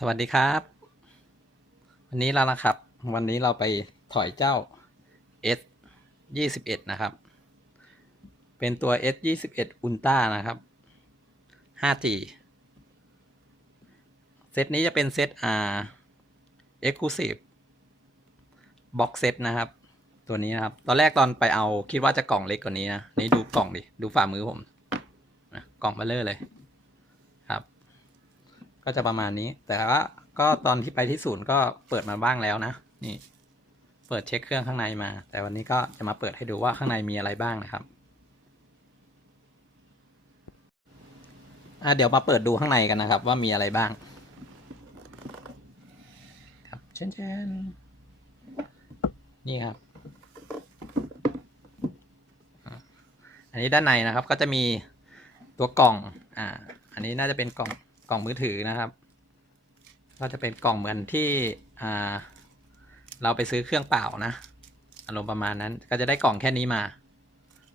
สวัสดีครับ วันนี้เรานะครับ วันนี้เราไปถอยเจ้า S 21นะครับ เป็นตัว S 21 Ultra นะครับ 5G เซตนี้จะเป็นเซต R Exclusive Box Set นะครับ ตัวนี้นะครับ ตอนแรกตอนไปเอาคิดว่าจะกล่องเล็กกว่านี้นะ นี่ดูกล่องดิ ดูฝ่ามือผม กล่องเบลเลอร์เลย ก็จะประมาณนี้ แต่ว่าก็ตอนที่ไปที่ศูนย์ก็เปิดมาบ้างแล้วนะ นี่ เปิดเช็คเครื่องข้างในมา แต่วันนี้ก็จะมาเปิดให้ดูว่าข้างในมีอะไรบ้างนะครับอะเดี๋ยวมาเปิดดูข้างในกันนะครับ ว่ามีอะไรบ้าง ครับเช่นเช่นนี่ครับ อันนี้ด้านในนะครับก็จะมีตัวกล่อง อ่า อันนี้น่าจะเป็นกล่อง กล่องมือถือนะครับ ก็จะเป็นกล่องเหมือนที่อ่าเราไปซื้อเครื่องเปล่านะอารมณ์ประมาณนั้นก็จะได้กล่องแค่นี้มา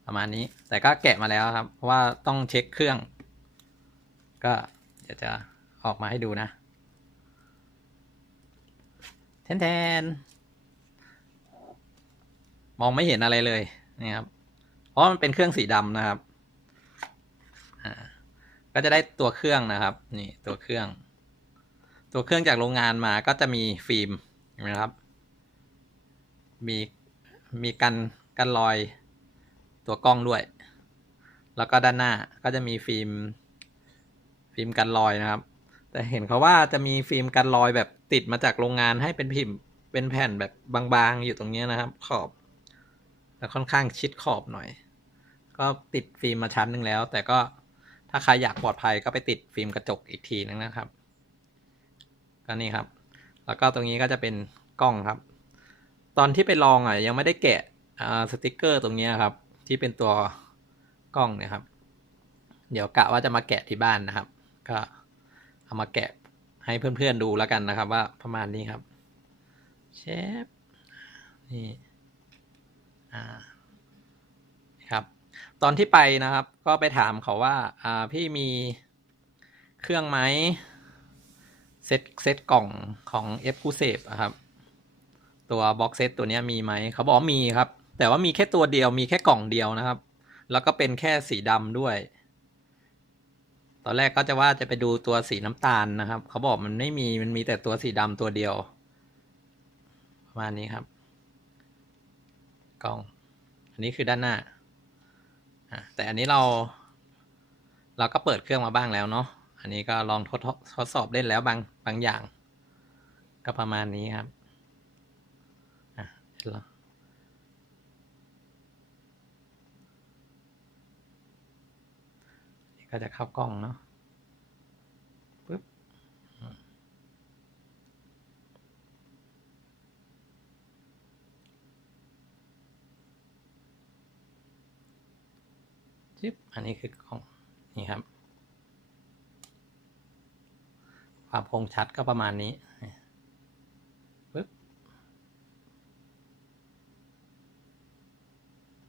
ประมาณนี้ แต่ก็แกะมาแล้วครับ เพราะว่าต้องเช็คเครื่อง ก็เดี๋ยวจะออกมาให้ดูนะแทนแทนมองไม่เห็นอะไรเลยนี่ครับ เพราะมันเป็นเครื่องสีดำนะครับ ก็จะได้ตัวเครื่องนะครับ นี่ตัวเครื่อง ตัวเครื่องจากโรงงานมาก็จะมีฟิล์มเห็นไหมครับ มีมีกันกันรอยตัวกล้องด้วย แล้วก็ด้านหน้าก็จะมีฟิล์ม ฟิล์มกันรอยนะครับ แต่เห็นเขาว่าจะมีฟิล์มกันรอยแบบติดมาจากโรงงานให้เป็นพิมพ์เป็นแผ่นแบบบางๆอยู่ตรงนี้นะครับ ขอบแต่ค่อนข้างชิดขอบหน่อย ก็ติดฟิล์มมาชั้นหนึ่งแล้ว แต่ก็ ถ้าใครอยากปลอดภัยก็ไปติดฟิล์มกระจกอีกทีนึงนะครับ ก็นี่ครับ แล้วก็ตรงนี้ก็จะเป็นกล้องครับ ตอนที่ไปลองอะยังไม่ได้แกะสติกเกอร์ตรงนี้ครับ ที่เป็นตัวกล้องนี่ยครับ เดี๋ยวกะว่าจะมาแกะที่บ้านนะครับ ก็เอามาแกะให้เพื่อนๆดูแล้วกันนะครับ ว่าประมาณนี้ครับเชฟนี่อ่าครับ ตอนที่ไปนะครับ ก็ไปถามเขาว่า อ่าพี่มีเครื่องไหมเซตเซตกล่องของ f c u s a v e อะครับ ตัวบ็อกเซตตัวนี้มีไหมเขาบอกมีครับ แต่ว่ามีแค่ตัวเดียวมีแค่กล่องเดียวนะครับ แล้วก็เป็นแค่สีดำด้วย ตอนแรกก็จะว่าจะไปดูตัวสีน้ำตาลนะครับ เขาบอกมันไม่มีมันมีแต่ตัวสีดำตัวเดียว ประมาณนี้ครับ กล่อง อันนี้คือด้านหน้า อะแต่อันนี้เรา เราก็เปิดเครื่องมาบ้างแล้วเนาะอันนี้ก็ลองทดทดสอบเล่นแล้วบางบางอย่าง ก็ประมาณนี้ครับอะเดี๋ยวเราก็จะเข้ากล้องเนาะปึ๊บอืม จึ๊บอันนี้คือกล้องนี่ครับ ความคมชัดก็ประมาณนี้ปึ๊บ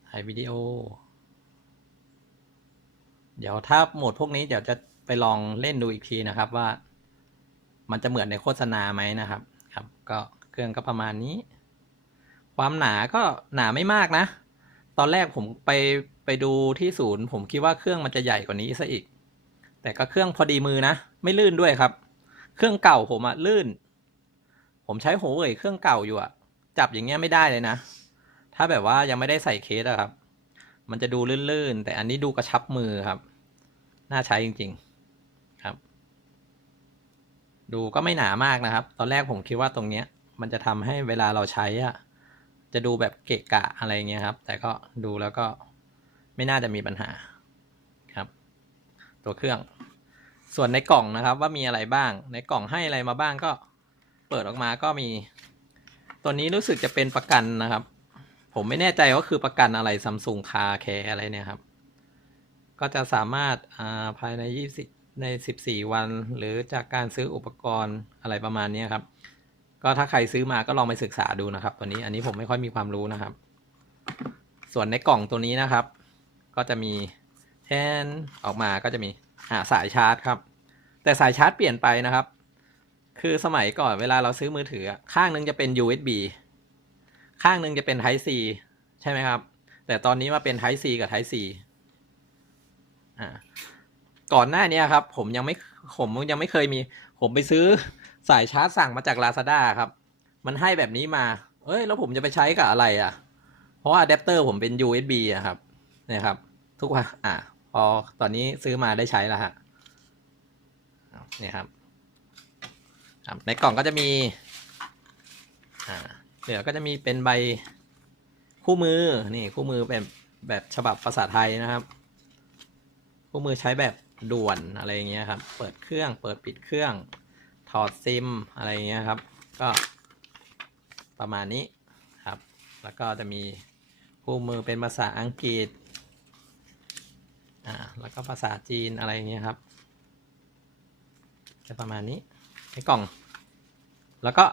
ถ่ายวิดีโอ เดี๋ยวถ้าโหมดพวกนี้เดี๋ยวจะไปลองเล่นดูอีกทีนะครับว่า มันจะเหมือนในโฆษณาไหมนะครับครับ ก็เครื่องก็ประมาณนี้ ความหนาก็หนาไม่มากนะ ตอนแรกผมไป ไปดูที่ศูนย์ ผมคิดว่าเครื่องมันจะใหญ่กว่านี้ซะอีก แต่ก็เครื่องพอดีมือนะ ไม่ลื่นด้วยครับ เครื่องเก่าผมอะลื่น ผมใช้หัวเว่ยเครื่องเก่าอยู่อะจับอย่างเงี้ยไม่ได้เลยนะ ถ้าแบบว่ายังไม่ได้ใส่เคสอะครับ มันจะดูลื่นๆ แต่อันนี้ดูกระชับมือครับ น่าใช้จริง ๆครับ ดูก็ไม่หนามากนะครับ ตอนแรกผมคิดว่าตรงเนี้ย มันจะทำให้เวลาเราใช้อะจะดูแบบเกะกะอะไรเงี้ยครับ แต่ก็ดูแล้วก็ ไม่น่าจะมีปัญหาครับ ตัวเครื่อง ส่วนในกล่องนะครับว่ามีอะไรบ้าง ในกล่องให้อะไรมาบ้างก็เปิดออกมาก็มี ตัวนี้รู้สึกจะเป็นประกันนะครับ ผมไม่แน่ใจว่าคือประกันอะไรซัมซุงคาแคร์อะไรเนี่ยครับ ก็จะสามารถาภายใน20ใน 14 วัน หรือจากการซื้ออุปกรณ์อะไรประมาณนี้ครับก็ถ้าใครซื้อมาก็ลองไปศึกษาดูนะครับ ตัวนี้อันนี้ผมไม่ค่อยมีความรู้นะครับ ส่วนในกล่องตัวนี้นะครับ ก็จะมีแทนออกมาก็จะมีอ่าสายชาร์จครับ แต่สายชาร์จเปลี่ยนไปนะครับ คือสมัยก่อนเวลาเราซื้อมือถือ ข้างหนึงจะเป็น USB ข้างหนึงจะเป็น Type C ใช่ไหมครับ แต่ตอนนี้มาเป็น Type C กับ Type C อ่าก่อนหน้านี้ครับ ผมยังไม่ผมยังไม่เคยมี ผมไปซื้อสายชาร์จสั่งมาจาก Lazada ครับ มันให้แบบนี้มา เอ้ย แล้วผมจะไปใช้กับอะไรอะ เพราะว่าอะแดปเตอร์ผมเป็น USB อะครับ นี่ยครับ ทุกวันอ่าพอตอนนี้ซื้อมาได้ใช้แล้วฮะเนี่ยครับ ในกล่องก็จะมีอ่าเดี๋ยวก็จะมีเป็นใบคู่มือนี่คู่มือแบบแบบฉบับภาษาไทยนะครับ คู่มือใช้แบบด่วนอะไรอย่างเงี้ยครับ เปิดเครื่องเปิดปิดเครื่องถอดซิมอะไรอย่างเงี้ยครับ ก็ประมาณนี้ครับ แล้วก็จะมีคู่มือเป็นภาษาอังกฤษ อ่าแล้วก็ภาษาจีนอะไรเงี้ยครับจะประมาณนี้ในกล่อง แล้วก็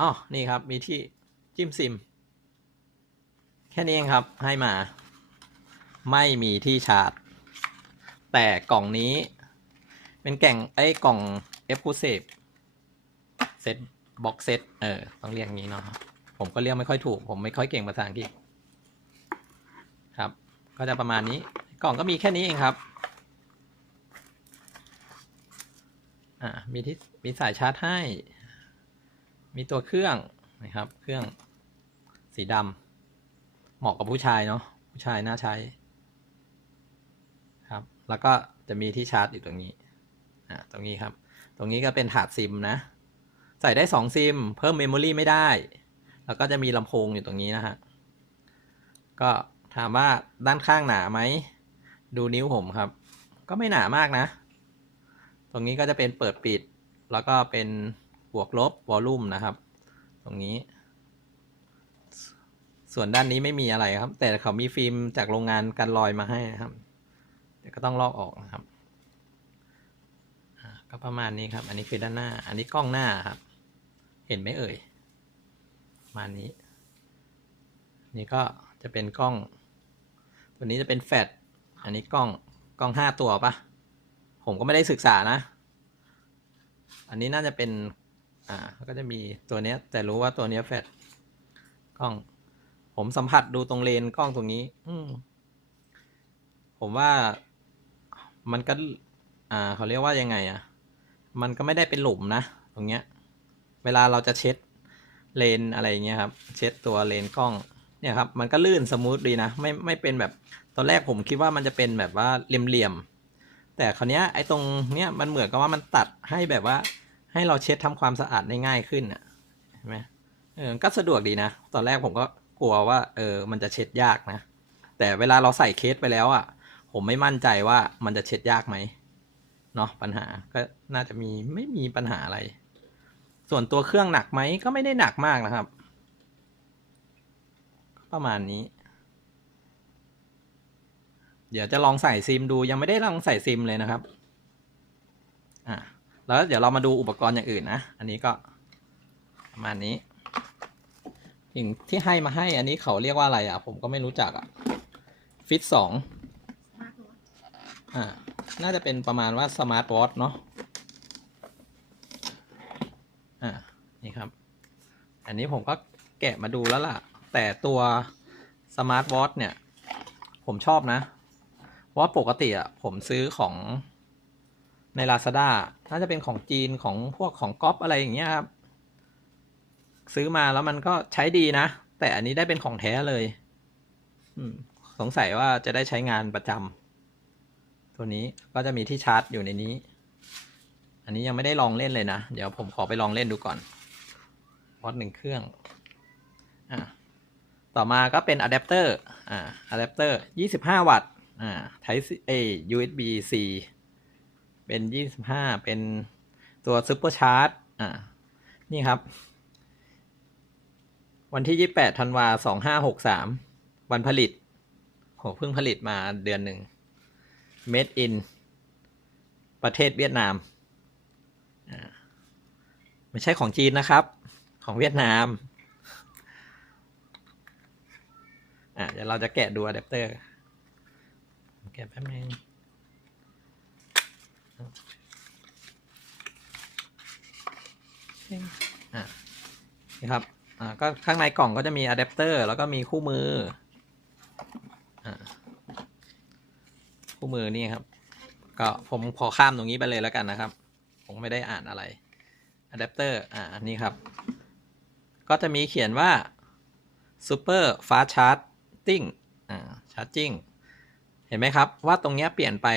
อ๋อนี่ครับมีที่จิ้มซิม แค่นี้เองครับให้มา ไม่มีที่ชาร์จ แต่กล่องนี้ เป็นแก่งไอ้กล่อง e x c l u s i v e เซตบ็อกเซตเออ ต้องเรียกงี้เนาะผมก็เรียกไม่ค่อยถูก ผมไม่ค่อยเก่งภาษาอังกฤษครับ ก็จะประมาณนี้ กล่องก็มีแค่นี้เองครับอ่ามีที่มีสายชาร์จให้ มีตัวเครื่องนะครับ เครื่องสีดำเหมาะกับผู้ชายเนาะผู้ชายน่าใช้ครับ แล้วก็จะมีที่ชาร์จอยู่ตรงนี้อ่าตรงนี้ครับ ตรงนี้ก็เป็นถาดซิมนะ ใส่ได้สองซิม เพิ่มเมมโมรีไม่ได้ แล้วก็จะมีลำโพงอยู่ตรงนี้นะฮะก็ถามว่าด้านข้างหนาไหม ดูนิ้วผมครับ ก็ไม่หนามากนะ ตรงนี้ก็จะเป็นเปิดปิด แล้วก็เป็นบวกลบวอลลุ่มนะครับ ตรงนี้ ส่วนด้านนี้ไม่มีอะไรครับ แต่เขามีฟิล์มจากโรงงานกันรอยมาให้นะครับเดี๋ยวก็ต้องลอกออกนะครับก็ประมาณนี้ครับ อันนี้คือด้านหน้า อันนี้กล้องหน้าครับ เห็นไหมเอ่ยมานี้ นี่ก็จะเป็นกล้อง ตัวนี้จะเป็นแฟลช อันนี้กล้องกล้องห้าตัวปะผมก็ไม่ได้ศึกษานะ อันนี้น่าจะเป็น อ่า ก็จะมีตัวเนี้ย แต่รู้ว่าตัวเนี้ยแฟลชกล้อง ผมสัมผัสดูตรงเลนกล้องตรงนี้ อืผมว่ามันก็ อ่า เขาเรียกว่ายังไงอะ่ะมันก็ไม่ได้เป็นหลุมนะ ตรงเนี้ย เวลาเราจะเช็ดเลนอะไรเงี้ยครับ เช็ดตัวเลนกล้อง เนี่ยครับมันก็ลื่นสมูทดีนะไม่ไม่เป็นแบบตอนแรกผมคิดว่ามันจะเป็นแบบว่าเหลี่ยมๆแต่คราวเนี้ยไอ้ตรงเนี้ยมันเหมือนกับว่ามันตัดให้แบบว่า ให้เราเช็ดทำความสะอาดได้ง่ายขึ้นอะเห็นไหมเออก็สะดวกดีนะ ตอนแรกผมก็กลัวว่าเออมันจะเช็ดยากนะ แต่เวลาเราใส่เคสไปแล้วอะ ผมไม่มั่นใจว่ามันจะเช็ดยากไหมเนาะปัญหาก็น่าจะมีไม่มีปัญหาอะไร ส่วนตัวเครื่องหนักไหมก็ไม่ได้หนักมากนะครับ ประมาณนี้ เดี๋ยวจะลองใส่ซิมดูยังไม่ได้ลองใส่ซิมเลยนะครับ อะแล้วเดี๋ยวเรามาดูอุปกรณ์อย่างอื่นนะ อันนี้ก็ประมาณนี้สิ่งที่ให้มาให้อันนี้เขาเรียกว่าอะไรอะ ผมก็ไม่รู้จักอะ ฟิตสองอ่า น่าจะเป็นประมาณว่าสมาร์ทวอทเนาะ อ่า นี่ครับ อันนี้ผมก็แกะมาดูแล้วล่ะ แต่ตัวสมาร์ทวอทเนี่ย ผมชอบนะเพราะว่าปกติอะผมซื้อของใน Lazada น่าจะเป็นของจีนของพวกของก๊อปอะไรอย่างเงี้ยครับ ซื้อมาแล้วมันก็ใช้ดีนะ แต่อันนี้ได้เป็นของแท้เลยสงสัยว่าจะได้ใช้งานประจำตัวนี้ก็จะมีที่ชาร์จอยู่ในนี้ อันนี้ยังไม่ได้ลองเล่นเลยนะ เดี๋ยวผมขอไปลองเล่นดูก่อนวอตหนึ่งเครื่อง อ่า ต่อมาก็เป็นอะแดปเตอร์อ่าอะแดปเตอร์ยี่สิบห้าวัตต์อ่า Type A USB C เป็นยี่สิบห้าเป็นตัวซุปเปอร์ชาร์จอ่านี่ครับ วันที่ยี่แปดธันวาสองห้าหกสามวันผลิตโหเพิ่งผลิตมาเดือนหนึ่ง made in ประเทศเวียดนามอ่าไม่ใช่ของจีนนะครับ ของเวียดนาม อะเดี๋ยวเราจะแกะดูอะแดปเตอร์ แกะแป๊บนึงอะนี่ครับอ่าก็ข้างในกล่องก็จะมีอะแดปเตอร์ แล้วก็มีคู่มืออ่าคู่มือนี่ครับ ก็ผมขอข้ามตรงนี้ไปเลยแล้วกันนะครับ ผมไม่ได้อ่านอะไรอะแดปเตอร์อ่านี่ครับ ก็จะมีเขียนว่า Super Fast Charge Charging อ่า Charging เห็นไหมครับว่าตรงเนี้ยเปลี่ยนไป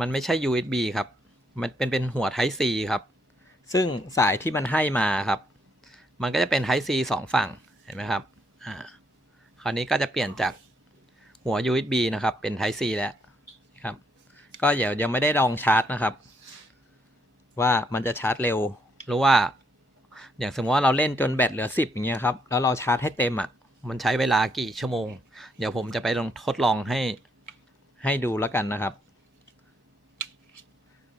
มันไม่ใช่ USB ครับ มันเป็นเป็นหัว Type C ครับ ซึ่งสายที่มันให้มาครับ มันก็จะเป็น Type C สองฝั่ง เห็นไหมครับ อ่า คราวนี้ก็จะเปลี่ยนจากหัว USB นะครับ เป็น Type C แล้วครับ ก็เดี๋ยวยังไม่ได้ลองชาร์จนะครับ ว่ามันจะชาร์จเร็ว หรือว่า อย่างสมมติว่าเราเล่นจนแบตเหลือสิบอย่างเงี้ยครับ แล้วเราชาร์จให้เต็มอะ มันใช้เวลากี่ชั่วโมง เดี๋ยวผมจะไปลองทดลองให้ให้ดูแล้วกันนะครับ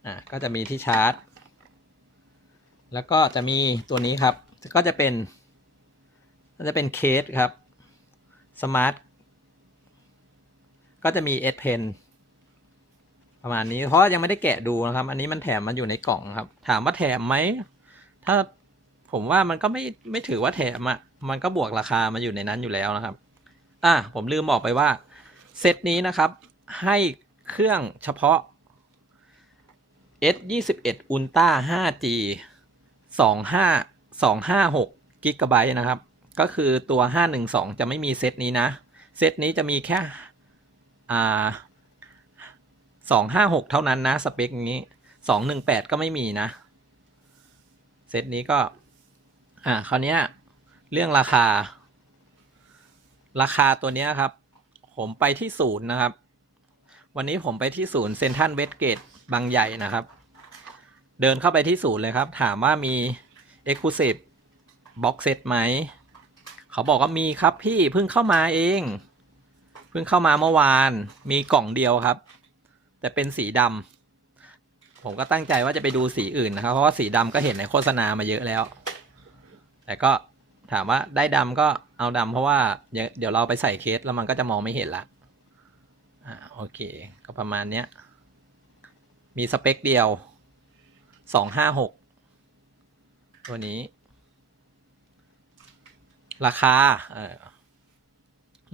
อ่าก็จะมีที่ชาร์จ แล้วก็จะมีตัวนี้ครับ ก็จะเป็นก็จะเป็นเคสครับสมาร์ทก็จะมี S Pen ประมาณนี้เพราะยังไม่ได้แกะดูนะครับ อันนี้มันแถมมันอยู่ในกล่องครับ ถามว่าแถมไหม ถ้าผมว่ามันก็ไม่ไม่ถือว่าแถมอะ่ะ มันก็บวกราคามาอยู่ในนั้นอยู่แล้วนะครับ อะผมลืมบอกไปว่าเซตนี้นะครับ ให้เครื่องเฉพาะ S 2 1 Ultra 5G 25 256กิกะไบต์นะครับ ก็คือตัว 512 จะไม่มีเซตนี้นะ เซตนี้จะมีแค่อ่า256 เท่านั้นนะ สเปคนี้ 218 ก็ไม่มีนะ เซตนี้ก็ อ่าคราวเนี้ย เรื่องราคา ราคาตัวนี้ครับ ผมไปที่ศูนย์นะครับ วันนี้ผมไปที่ศูนย์เซนทันเวสเกตบางใหญ่นะครับ เดินเข้าไปที่ศูนย์เลยครับ ถามว่ามี Exclusive Box Set ไหม เขาบอกว่ามีครับพี่เพิ่งเข้ามาเอง เพิ่งเข้ามาเมื่อวาน มีกล่องเดียวครับ แต่เป็นสีดำผมก็ตั้งใจว่าจะไปดูสีอื่นนะครับ เพราะว่าสีดำก็เห็นในโฆษณามาเยอะแล้ว แต่ก็ ถามว่าได้ดำก็เอาดำเพราะว่าเดี๋ยวเดี๋ยวเราไปใส่เคสแล้วมันก็จะมองไม่เห็นละอ่าโอเค ก็ประมาณเนี้ย มีสเปคเดียวสองห้าหกตัวนี้ ราคาเออ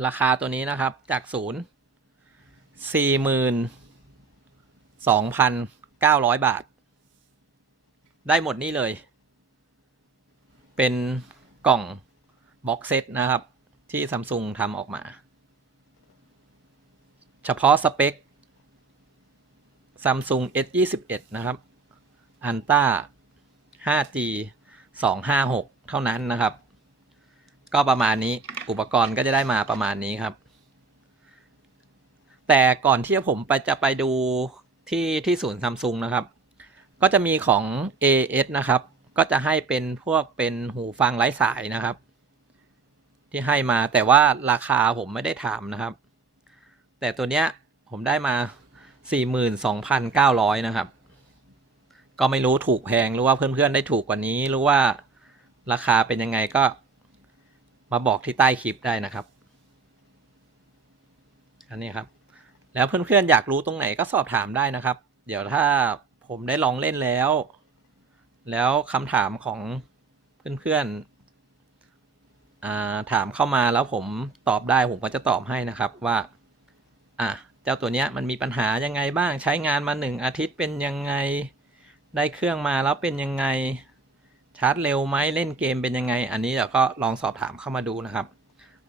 ราคาตัวนี้นะครับจากศูนย์สี่หมื่นสองพันเก้าร้อยบาท ได้หมดนี่เลย เป็น กล่องบ็อกเซตนะครับ ที่ซัมซุงทำออกมา เฉพาะสเปค Samsung S21 นะครับอันต้า 5G 256 เท่านั้นนะครับ ก็ประมาณนี้อุปกรณ์ก็จะได้มาประมาณนี้ครับ แต่ก่อนที่ผมไปจะไปดูที่ที่ศูนย์ซัมซุงนะครับ ก็จะมีของ AS นะครับ ก็จะให้เป็นพวกเป็นหูฟังไร้สายนะครับ ที่ให้มาแต่ว่าราคาผมไม่ได้ถามนะครับ แต่ตัวเนี้ยผมได้มา 42,900 นะครับ ก็ไม่รู้ถูกแพงหรือว่าเพื่อนๆได้ถูกกว่านี้หรือว่าราคาเป็นยังไงก็มาบอกที่ใต้คลิปได้นะครับ อันนี้ครับ แล้วเพื่อนๆอยากรู้ตรงไหนก็สอบถามได้นะครับ เดี๋ยวถ้าผมได้ลองเล่นแล้ว แล้วคำถามของเพื่อนๆถามเข้ามาแล้วผมตอบได้ผมก็จะตอบให้นะครับว่าอะเจ้าตัวเนี้ยมันมีปัญหายังไงบ้างใช้งานมาหนึ่งอาทิตย์เป็นยังไงได้เครื่องมาแล้วเป็นยังไงชาร์จเร็วไหมเล่นเกมเป็นยังไง อันนี้เดี๋ยวก็ลองสอบถามเข้ามาดูนะครับ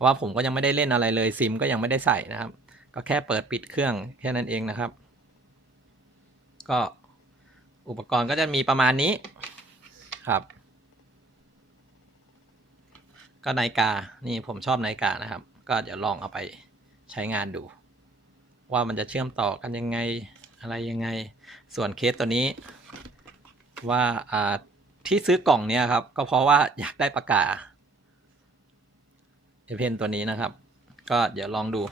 ว่าผมก็ยังไม่ได้เล่นอะไรเลยซิมก็ยังไม่ได้ใส่นะครับ ก็แค่เปิดปิดเครื่องแค่นั้นเองนะครับ ก็ อุปกรณ์ก็จะมีประมาณนี้ครับ ก็นาฬิกา นี่ผมชอบนาฬิกานะครับ ก็เดี๋ยวลองเอาไปใช้งานดู ว่ามันจะเชื่อมต่อกันยังไงอะไรยังไง ส่วนเคสตัวนี้ ว่าที่ซื้อกล่องเนี้ยครับ ก็เพราะว่าอยากได้ปากกาเอเพนตัวนี้นะครับ ก็เดี๋ยวลองดู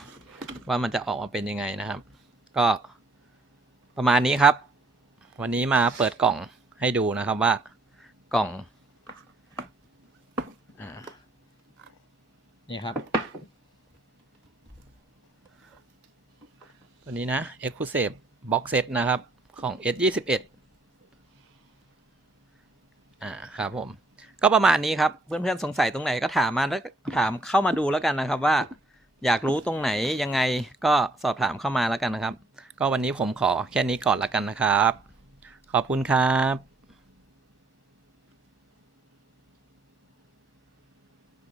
ว่ามันจะออกมาเป็นยังไงนะครับ ก็ประมาณนี้ครับ วันนี้มาเปิดกล่องให้ดูนะครับว่ากล่องอนี่ครับ ตัวนี้นะ Exclusive Box Set นะครับ ของ S21 อ่าครับผม ก็ประมาณนี้ครับ เพื่อนๆ สงสัยตรงไหนก็ถามมาแล้วถามเข้ามาดูแล้วกันนะครับว่าอยากรู้ตรงไหนยังไงก็สอบถามเข้ามาแล้วกันนะครับ ก็วันนี้ผมขอแค่นี้ก่อนแล้วกันนะครับ ขอบคุณครับ